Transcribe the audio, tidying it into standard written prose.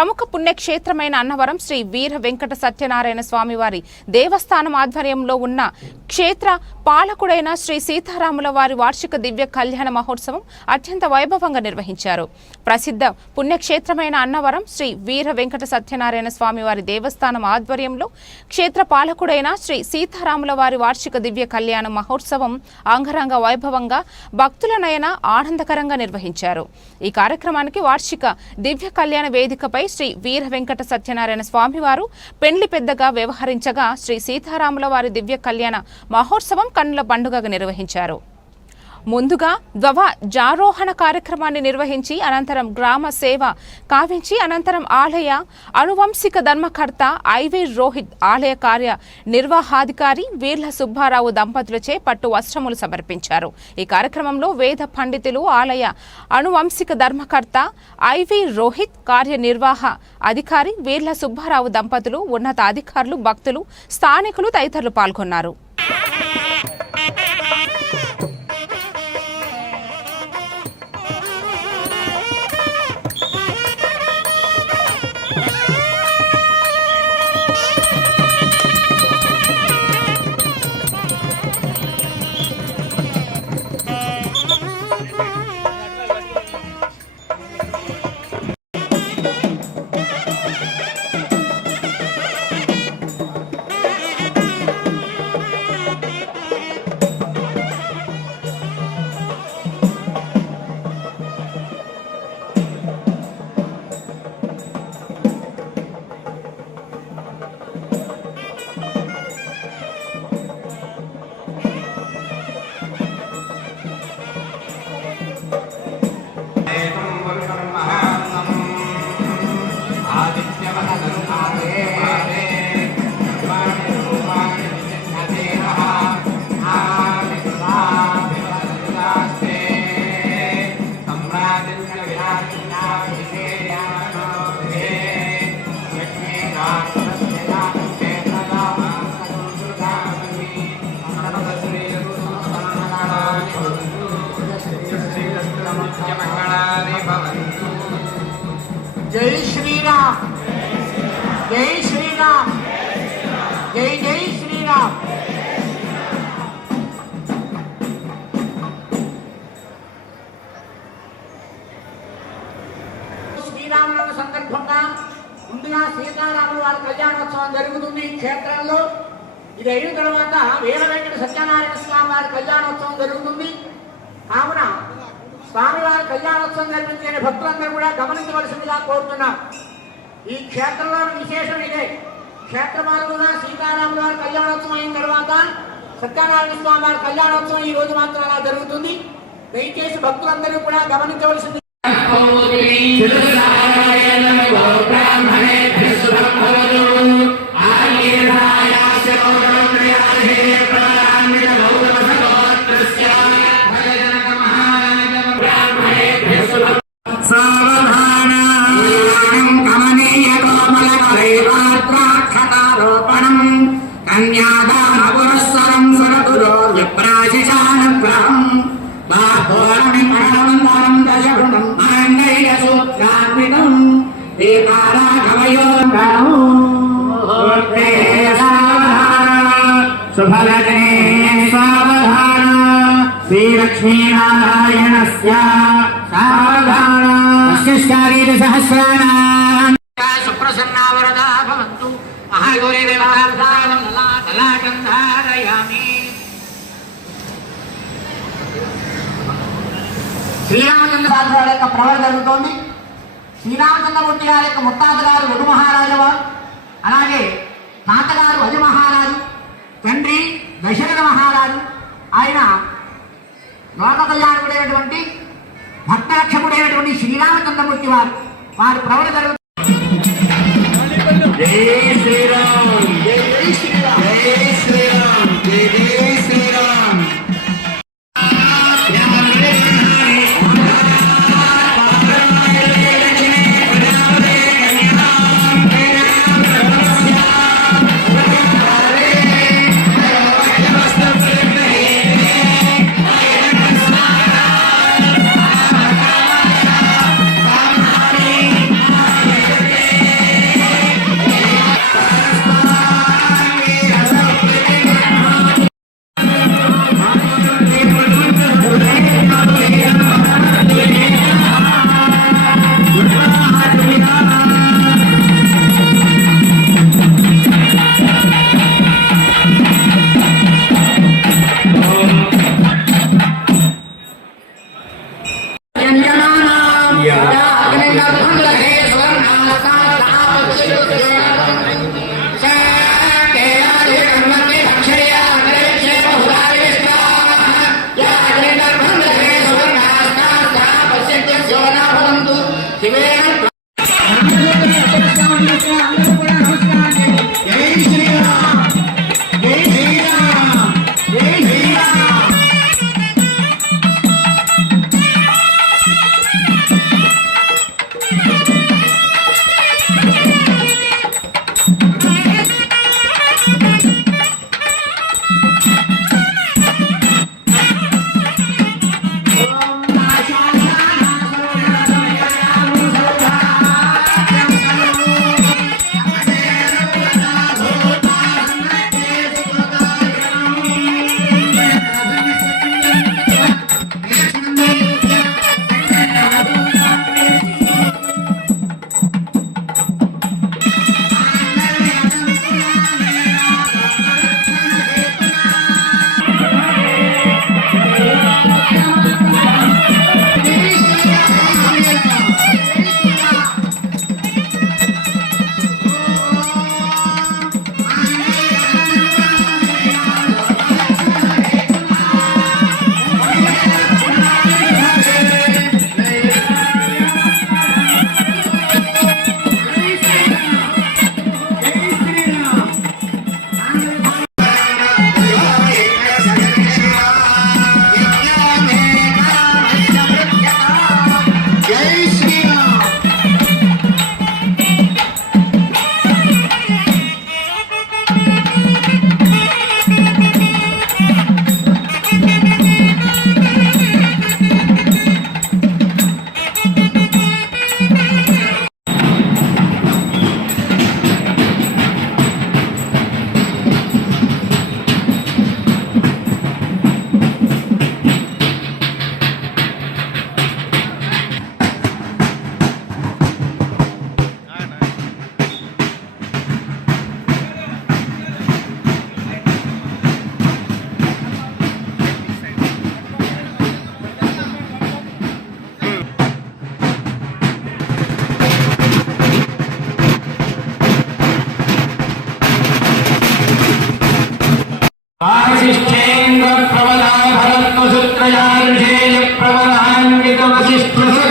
ప్రముఖ పుణ్యక్షేత్రమైన అన్నవరం శ్రీ వీర వెంకట సత్యనారాయణ స్వామివారి దేవస్థానం ఆధ్వర్యంలో ఉన్న క్షేత్ర పాలకుడైన శ్రీ సీతారాముల వారి వార్షిక దివ్య కళ్యాణ మహోత్సవం అత్యంత వైభవంగా నిర్వహించారు. ప్రసిద్ధ పుణ్యక్షేత్రమైన అన్నవరం శ్రీ వీర వెంకట సత్యనారాయణ స్వామివారి దేవస్థానం ఆధ్వర్యంలో క్షేత్ర పాలకుడైన శ్రీ సీతారాముల వారి వార్షిక దివ్య కళ్యాణ మహోత్సవం అంగరంగ వైభవంగా భక్తుల నయన ఆనందకరంగా నిర్వహించారు. ఈ కార్యక్రమానికి వార్షిక దివ్య కళ్యాణ వేదికపై శ్రీ వీర వెంకట సత్యనారాయణ స్వామివారు పెండ్లి పెద్దగా వ్యవహరించగా శ్రీ సీతారాముల వారి దివ్య కళ్యాణ మహోత్సవం కన్నుల పండుగగా నిర్వహించారు. ముందుగా ధ్వజారోహణ కార్యక్రమాన్ని నిర్వహించి అనంతరం గ్రామ సేవ కావించి అనంతరం ఆలయ అనువంశిక ధర్మకర్త ఐవి రోహిత్ ఆలయ కార్య నిర్వాహాధికారి వీర్ల సుబ్బారావు దంపతులచే పట్టు వస్త్రములు సమర్పించారు. ఈ కార్యక్రమంలో వేద పండితులు, ఆలయ అనువంశిక ధర్మకర్త ఐవి రోహిత్, కార్యనిర్వాహ అధికారి వీర్ల సుబ్బారావు దంపతులు, ఉన్నతాధికారులు, భక్తులు, స్థానికులు తదితరులు పాల్గొన్నారు. जय श्री राम, जय श्री राम, जय जय श्री राम. శ్రీరామనవమి సందర్భంగా ముందుగా సీతారాముల వారి కళ్యాణోత్సవం జరుగుతుంది క్షేత్రంలో. ఇది అయిన తర్వాత వీర వెంకట సత్యనారాయణ స్వామి వారి కళ్యాణోత్సవం జరుగుతుంది. కావున స్వామివారి కళ్యాణోత్సవం జరిపించే భక్తులందరూ కూడా గమనించవలసిందిగా కోరుతున్నాం. ఈ క్షేత్రంలోని విశేషం ఇదే. క్షేత్రపాలకులుగా సీతారాముల వారి కళ్యాణోత్సవం అయిన తర్వాత సత్యనారాయణ స్వామి వారి కళ్యాణోత్సవం ఈ రోజు మాత్రం అలా జరుగుతుంది. దయచేసి భక్తులందరూ కూడా గమనించవలసింది. కన్యాదానపురస్సరం సరతులో విప్రాశిషానుగ్రహం బాహోళమిమరణమంతరం దశవృతం మాంగళ్యసూత్రాన్వితం సీతారాఘవయోగం శుభలగ్నే సావధాన శ్రీలక్ష్మీనారాయణస్య సావధాన వశిష్ఠారీతి సహస్రాణాం సుప్రసన్నావరదా భవంతు. శ్రీరామచంద్ర గారి యొక్క ప్రవర జరుగుతోంది. శ్రీరామచంద్రమూర్తి గారి యొక్క ముత్తాత గారు వడు మహారాజు వారు, అలాగే తాతగారు అజ మహారాజు, తండ్రి దశరథ మహారాజు. ఆయన లోక కళ్యాణుడైనటువంటి భక్తరక్షకుడైనటువంటి శ్రీరామచంద్రమూర్తి వారు వారి ప్రవర జరుగుతుంది. జై శ్రీరామ్, జై శ్రీరామ్, జై శ్రీరామ్, జై జై శ్రీరామ్. అందరూ కూడా నమస్కారం చేయండి. జై శ్రీరామ్ జై శ్రీరామ్ జై శ్రీరామ్ జై శ్రీరామ్ वासिष्ठेन्द्र प्रबलाभरत्वसूत्रयार्षेय प्रबलान्वित वसिष्ठस्य